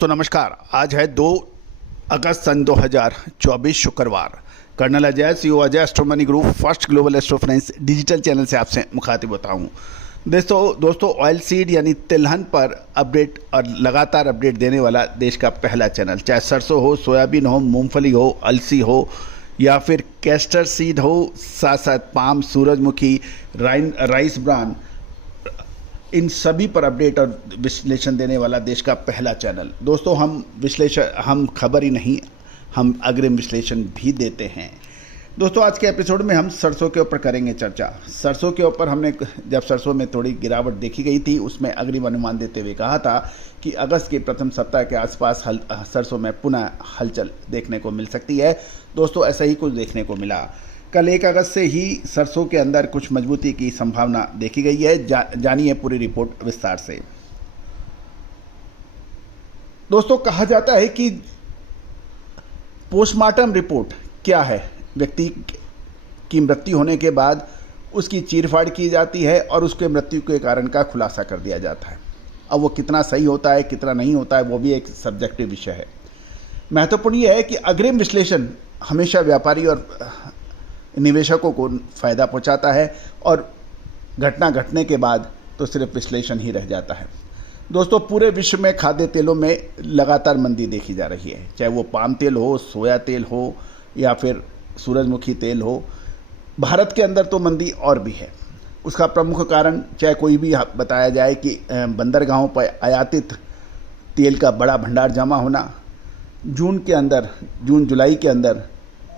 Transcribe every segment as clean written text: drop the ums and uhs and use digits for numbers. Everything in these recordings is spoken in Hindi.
दोस्तों नमस्कार। आज है 2 अगस्त सन 2024 शुक्रवार। Colonel Ajay CO Ajay Astromoney group first global astrofinance digital channel से आपसे मुखातिब होता हूं। दोस्तों ऑयल सीड यानी तिलहन पर अपडेट और लगातार अपडेट देने वाला देश का पहला चैनल, चाहे सरसों हो, सोयाबीन हो, मूंगफली हो, अलसी हो या फिर कैस्टर सीड हो, साथ साथ पाम, सूरजमुखी, राइस ब्रान, इन सभी पर अपडेट और विश्लेषण देने वाला देश का पहला चैनल। दोस्तों हम खबर ही नहीं, हम अग्रिम विश्लेषण भी देते हैं। दोस्तों आज के एपिसोड में हम सरसों के ऊपर करेंगे चर्चा। सरसों के ऊपर हमने जब सरसों में थोड़ी गिरावट देखी गई थी, उसमें अग्रिम अनुमान देते हुए कहा था कि अगस्त के प्रथम सप्ताह के आसपास सरसों में पुनः हलचल देखने को मिल सकती है। दोस्तों ऐसा ही कुछ देखने को मिला। कल 1 अगस्त से ही सरसों के अंदर कुछ मजबूती की संभावना देखी गई है। जानिए पूरी रिपोर्ट विस्तार से। दोस्तों कहा जाता है कि पोस्टमार्टम रिपोर्ट क्या है, व्यक्ति की मृत्यु होने के बाद उसकी चीरफाड़ की जाती है और उसके मृत्यु के कारण का खुलासा कर दिया जाता है। अब वो कितना सही होता है कितना नहीं होता है वो भी एक सब्जेक्टिव विषय है। महत्वपूर्ण यह है कि अग्रिम विश्लेषण हमेशा व्यापारी और निवेशकों को फायदा पहुंचाता है और घटना घटने के बाद तो सिर्फ विश्लेषण ही रह जाता है। दोस्तों पूरे विश्व में खाद्य तेलों में लगातार मंदी देखी जा रही है, चाहे वो पाम तेल हो, सोया तेल हो या फिर सूरजमुखी तेल हो। भारत के अंदर तो मंदी और भी है। उसका प्रमुख कारण चाहे कोई भी बताया जाए कि बंदरगाहों पर आयातित तेल का बड़ा भंडार जमा होना, जून जुलाई के अंदर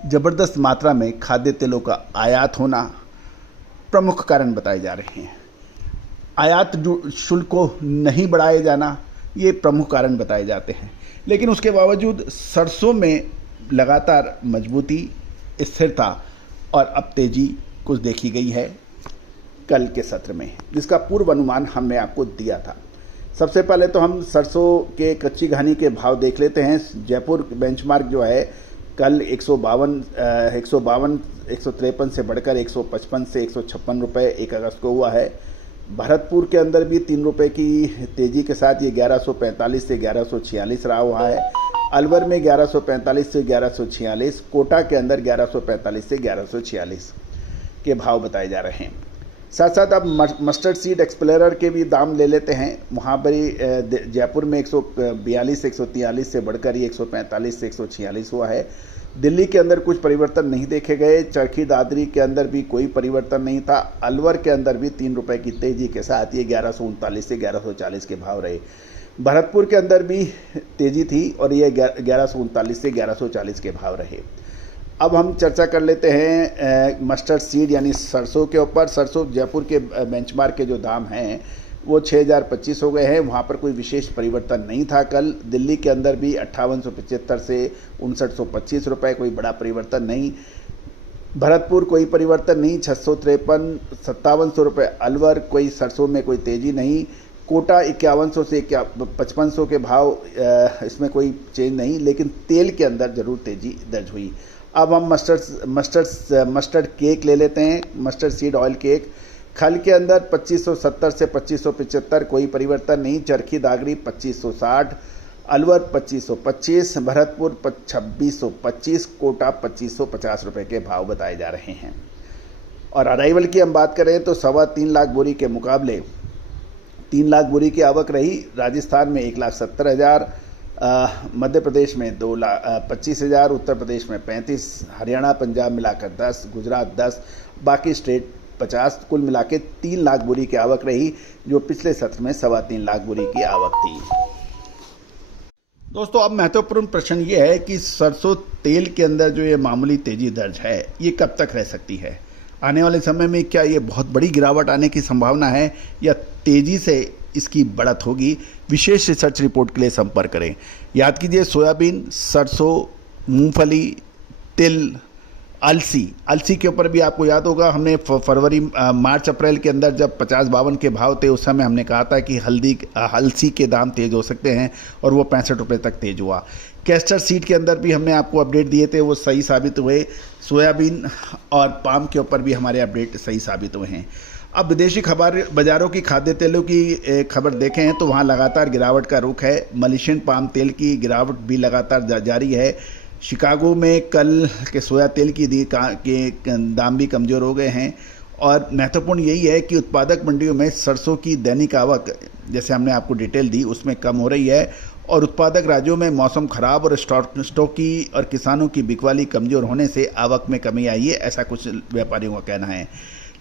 ज़बरदस्त मात्रा में खाद्य तेलों का आयात होना प्रमुख कारण बताए जा रहे हैं। आयात शुल्क को नहीं बढ़ाए जाना ये प्रमुख कारण बताए जाते हैं। लेकिन उसके बावजूद सरसों में लगातार मजबूती, स्थिरता और अब तेजी कुछ देखी गई है कल के सत्र में, जिसका पूर्व अनुमान हमने आपको दिया था। सबसे पहले तो हम सरसों के कच्ची घानी के भाव देख लेते हैं। जयपुर बेंचमार्क जो है कल 153 से बढ़कर 155 से 156 रुपये 1 अगस्त को हुआ है। भरतपुर के अंदर भी 3 रुपये की तेज़ी के साथ ये 1145 से 1146 रहा हुआ है। अलवर में 1145 से 1146, कोटा के अंदर 1145 से 1146 के भाव बताए जा रहे हैं। साथ साथ अब मस्टर्ड सीड एक्सप्लोरर के भी दाम ले लेते हैं। वहाँ पर जयपुर में 142 से 143 से बढ़कर ये 145 से 146 हुआ है। दिल्ली के अंदर कुछ परिवर्तन नहीं देखे गए। चरखी दादरी के अंदर भी कोई परिवर्तन नहीं था। अलवर के अंदर भी 3 रुपये की तेज़ी के साथ ये 1139 से 1140 के भाव रहे। भरतपुर के अंदर भी तेज़ी थी और ये 1139 से 1140 के भाव रहे। अब हम चर्चा कर लेते हैं मस्टर्ड सीड यानी सरसों के ऊपर। सरसों जयपुर के बेंचमार्क के जो दाम हैं वो 6025 हो गए हैं। वहाँ पर कोई विशेष परिवर्तन नहीं था कल। दिल्ली के अंदर भी 5875 से 5925 रुपये, कोई बड़ा परिवर्तन नहीं। भरतपुर कोई परिवर्तन नहीं, 653 5700 रुपये। अलवर कोई सरसों में कोई तेज़ी नहीं। कोटा 5100 से 5500 के भाव, इसमें कोई चेंज नहीं, लेकिन तेल के अंदर ज़रूर तेज़ी दर्ज हुई। अब हम मस्टर्ड केक ले लेते हैं। मस्टर्ड सीड ऑयल केक खल के अंदर 2570 से 2575, कोई परिवर्तन नहीं। चरखी दागड़ी 2560, अलवर 2525, भरतपुर 2625, कोटा 2550 रुपये के भाव बताए जा रहे हैं। और अराइवल की हम बात करें तो 3.25 लाख बोरी के मुकाबले 3 लाख बोरी की आवक रही। राजस्थान में 1,70,000, मध्य प्रदेश में 2,25,000, उत्तर प्रदेश में 35, हरियाणा पंजाब मिलाकर 10, गुजरात 10, बाकी स्टेट 50, कुल मिला के 3 लाख बोरी की आवक रही, जो पिछले सत्र में 3.25 लाख बोरी की आवक थी। दोस्तों अब महत्वपूर्ण प्रश्न ये है कि सरसों तेल के अंदर जो ये मामूली तेजी दर्ज है ये कब तक रह सकती है। आने वाले समय में क्या ये बहुत बड़ी गिरावट आने की संभावना है या तेजी से इसकी बढ़त होगी। विशेष रिसर्च रिपोर्ट के लिए संपर्क करें। याद कीजिए सोयाबीन, सरसों, मूंगफली, तिल, अलसी के ऊपर भी आपको याद होगा हमने फरवरी मार्च अप्रैल के अंदर जब 50-52 के भाव थे उस समय हमने कहा था कि अलसी के दाम तेज़ हो सकते हैं और वो 65 रुपये तक तेज़ हुआ। कैस्टर सीड के अंदर भी हमने आपको अपडेट दिए थे, वो सही साबित हुए। सोयाबीन और पाम के ऊपर भी हमारे अपडेट सही साबित हुए हैं। अब विदेशी खबर बाजारों की खाद्य तेलों की खबर देखें तो वहाँ लगातार गिरावट का रुख है। मलेशियन पाम तेल की गिरावट भी लगातार जारी है। शिकागो में कल के सोया तेल की दाम भी कमज़ोर हो गए हैं और महत्वपूर्ण यही है कि उत्पादक मंडियों में सरसों की दैनिक आवक, जैसे हमने आपको डिटेल दी, उसमें कम हो रही है और उत्पादक राज्यों में मौसम खराब और स्टॉक की और किसानों की बिकवाली कमज़ोर होने से आवक में कमी आई है, ऐसा कुछ व्यापारियों का कहना है।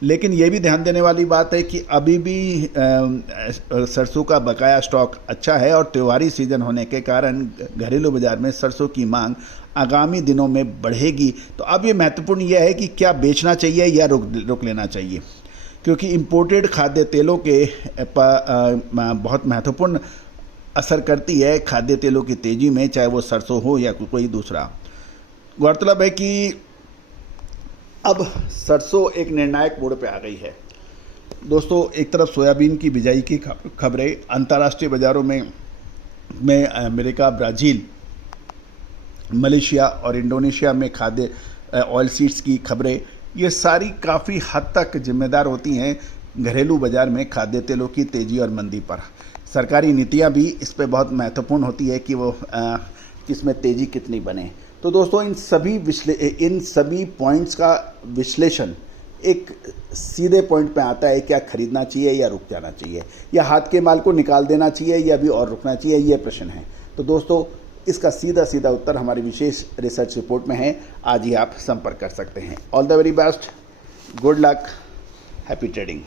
लेकिन ये भी ध्यान देने वाली बात है कि अभी भी सरसों का बकाया स्टॉक अच्छा है और त्योहारी सीजन होने के कारण घरेलू बाजार में सरसों की मांग आगामी दिनों में बढ़ेगी। तो अब ये महत्वपूर्ण यह है कि क्या बेचना चाहिए या रोक लेना चाहिए, क्योंकि इंपोर्टेड खाद्य तेलों के बहुत महत्वपूर्ण असर करती है खाद्य तेलों की तेज़ी में, चाहे वो सरसों हो या कोई दूसरा। गौरतलब है कि अब सरसों एक निर्णायक मोड़ पे आ गई है। दोस्तों, एक तरफ सोयाबीन की बिजाई की खबरें, अंतर्राष्ट्रीय बाज़ारों में अमेरिका, ब्राज़ील, मलेशिया और इंडोनेशिया में खाद्य ऑयल सीड्स की खबरें, ये सारी काफ़ी हद तक जिम्मेदार होती हैं घरेलू बाज़ार में खाद्य तेलों की तेज़ी और मंदी पर। सरकारी नीतियाँ भी इस पे बहुत महत्वपूर्ण होती है कि वो इसमें तेज़ी कितनी बने। तो दोस्तों, इन सभी पॉइंट्स का विश्लेषण एक सीधे पॉइंट पे आता है, क्या खरीदना चाहिए या रुक जाना चाहिए, या हाथ के माल को निकाल देना चाहिए या भी और रुकना चाहिए, ये प्रश्न है। तो दोस्तों, इसका सीधा उत्तर हमारी विशेष रिसर्च रिपोर्ट में है। आज ही आप संपर्क कर सकते हैं। All the very best, good luck, happy trading.